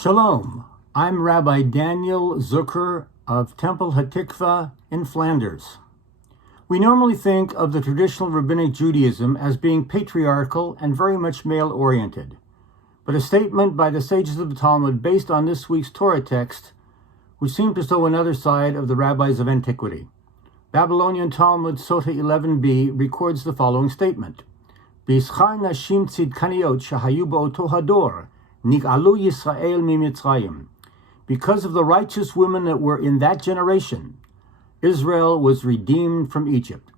Shalom, I'm Rabbi Daniel Zucker of Temple Hatikvah in Flanders. We normally think of the traditional rabbinic Judaism as being patriarchal and very much male-oriented. But a statement by the sages of the Talmud based on this week's Torah text would seem to show another side of the rabbis of antiquity. Babylonian Talmud Sota 11b records the following statement: B'yischar nashim tzidkaniot shahayu ba'oto hador Nig'alu Yisrael miMitzrayim. Because of the righteous women that were in that generation, Israel was redeemed from Egypt.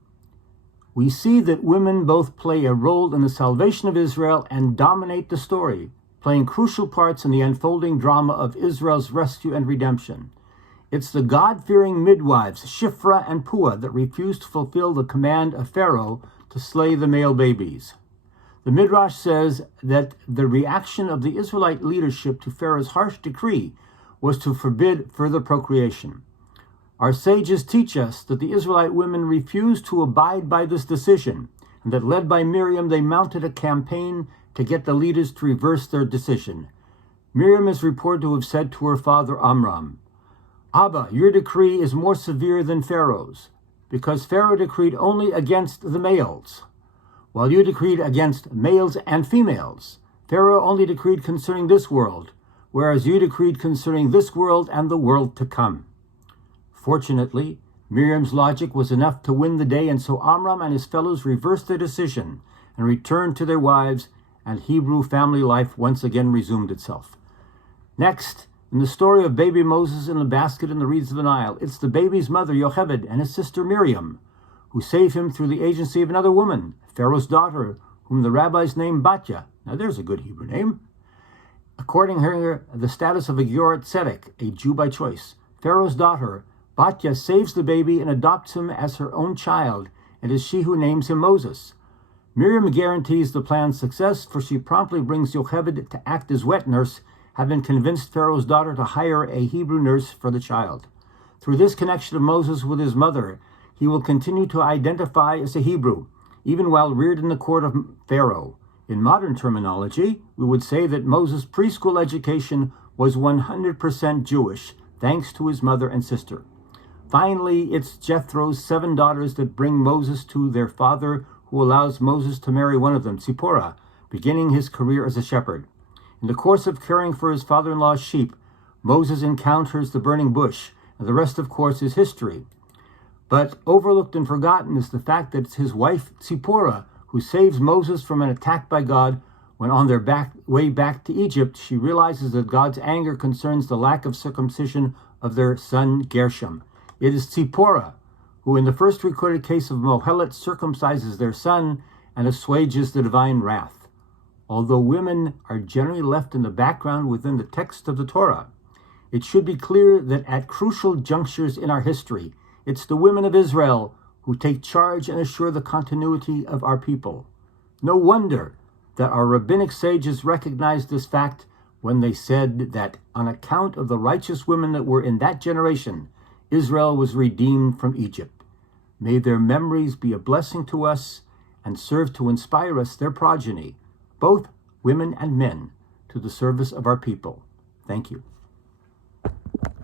We see that women both play a role in the salvation of Israel and dominate the story, playing crucial parts in the unfolding drama of Israel's rescue and redemption. It's the God-fearing midwives, Shifra and Puah, that refused to fulfill the command of Pharaoh to slay the male babies. The Midrash says that the reaction of the Israelite leadership to Pharaoh's harsh decree was to forbid further procreation. Our sages teach us that the Israelite women refused to abide by this decision, and that led by Miriam, they mounted a campaign to get the leaders to reverse their decision. Miriam is reported to have said to her father Amram, "Abba, your decree is more severe than Pharaoh's, because Pharaoh decreed only against the males, while you decreed against males and females. Pharaoh only decreed concerning this world, whereas you decreed concerning this world and the world to come." Fortunately, Miriam's logic was enough to win the day, and so Amram and his fellows reversed their decision and returned to their wives, and Hebrew family life once again resumed itself. Next, in the story of baby Moses in the basket in the reeds of the Nile, it's the baby's mother, Yocheved, and his sister Miriam, who saved him through the agency of another woman, Pharaoh's daughter, whom the rabbis named Batya. Now there's a good Hebrew name. According to her, the status of a Gioret Tzedek, a Jew by choice. Pharaoh's daughter, Batya, saves the baby and adopts him as her own child, and is she who names him Moses. Miriam guarantees the plan's success, for she promptly brings Yocheved to act as wet nurse, having convinced Pharaoh's daughter to hire a Hebrew nurse for the child. Through this connection of Moses with his mother, he will continue to identify as a Hebrew, even while reared in the court of Pharaoh. In modern terminology, we would say that Moses' preschool education was 100% Jewish, thanks to his mother and sister. Finally, it's Jethro's 7 daughters that bring Moses to their father, who allows Moses to marry one of them, Zipporah, beginning his career as a shepherd. In the course of caring for his father-in-law's sheep, Moses encounters the burning bush, and the rest, of course, is history. But overlooked and forgotten is the fact that it's his wife, Zipporah, who saves Moses from an attack by God. When on their way back to Egypt, she realizes that God's anger concerns the lack of circumcision of their son Gershom. It is Zipporah who, in the first recorded case of Mohelet, circumcises their son and assuages the divine wrath. Although women are generally left in the background within the text of the Torah, it should be clear that at crucial junctures in our history, it's the women of Israel who take charge and assure the continuity of our people. No wonder that our rabbinic sages recognized this fact when they said that on account of the righteous women that were in that generation, Israel was redeemed from Egypt. May their memories be a blessing to us and serve to inspire us, their progeny, both women and men, to the service of our people. Thank you.